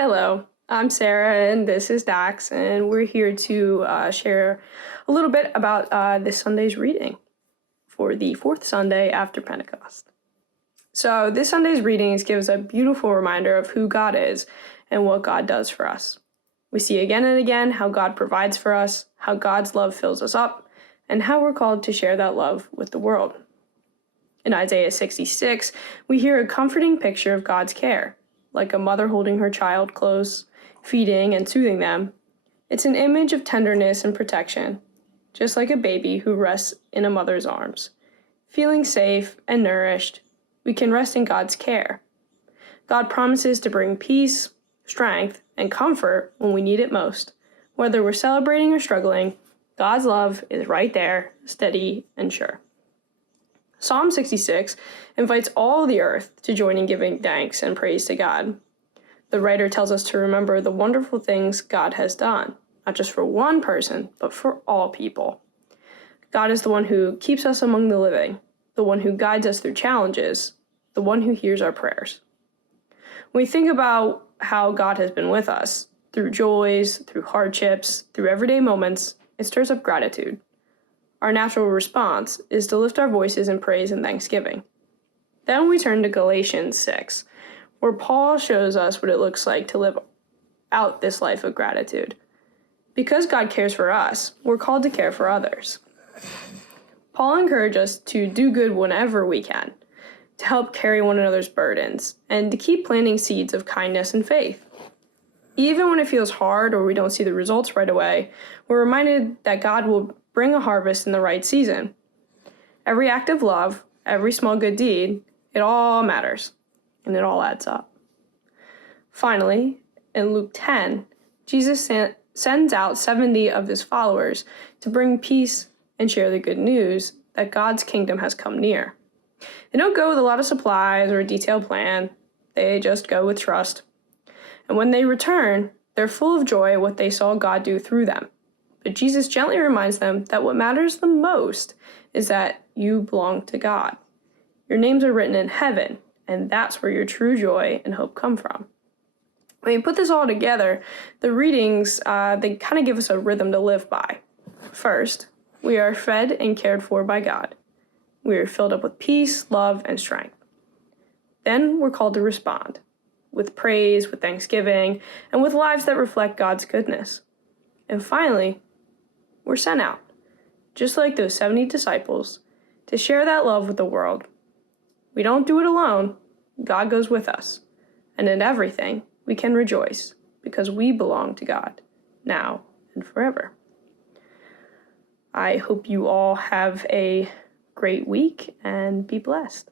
Hello, I'm Sarah and this is Dax, and we're here to share a little bit about this Sunday's reading for the fourth Sunday after Pentecost. So this Sunday's readings gives a beautiful reminder of who God is and what God does for us. We see again and again how God provides for us, how God's love fills us up, and how we're called to share that love with the world. In Isaiah 66, we hear a comforting picture of God's care, like a mother holding her child close, feeding and soothing them. It's an image of tenderness and protection, just like a baby who rests in a mother's arms. Feeling safe and nourished, we can rest in God's care. God promises to bring peace, strength, and comfort when we need it most. Whether we're celebrating or struggling, God's love is right there, steady and sure. Psalm 66 invites all the earth to join in giving thanks and praise to God. The writer tells us to remember the wonderful things God has done, not just for one person, but for all people. God is the one who keeps us among the living, the one who guides us through challenges, the one who hears our prayers. When we think about how God has been with us, through joys, through hardships, through everyday moments, it stirs up gratitude. Our natural response is to lift our voices in praise and thanksgiving. Then we turn to Galatians 6, where Paul shows us what it looks like to live out this life of gratitude. Because God cares for us, we're called to care for others. Paul encourages us to do good whenever we can, to help carry one another's burdens, and to keep planting seeds of kindness and faith. Even when it feels hard or we don't see the results right away, we're reminded that God will bring a harvest in the right season. Every act of love, every small good deed, it all matters, and it all adds up. Finally, in Luke 10, Jesus sends out 70 of his followers to bring peace and share the good news that God's kingdom has come near. They don't go with a lot of supplies or a detailed plan. They just go with trust. And when they return, they're full of joy at what they saw God do through them. But Jesus gently reminds them that what matters the most is that you belong to God. Your names are written in heaven, and that's where your true joy and hope come from. When you put this all together, the readings, they kind of give us a rhythm to live by. First, we are fed and cared for by God. We are filled up with peace, love, and strength. Then we're called to respond with praise, with thanksgiving, and with lives that reflect God's goodness. And finally, we're sent out, just like those 70 disciples, to share that love with the world. We don't do it alone. God goes with us. And in everything, we can rejoice because we belong to God, now and forever. I hope you all have a great week and be blessed.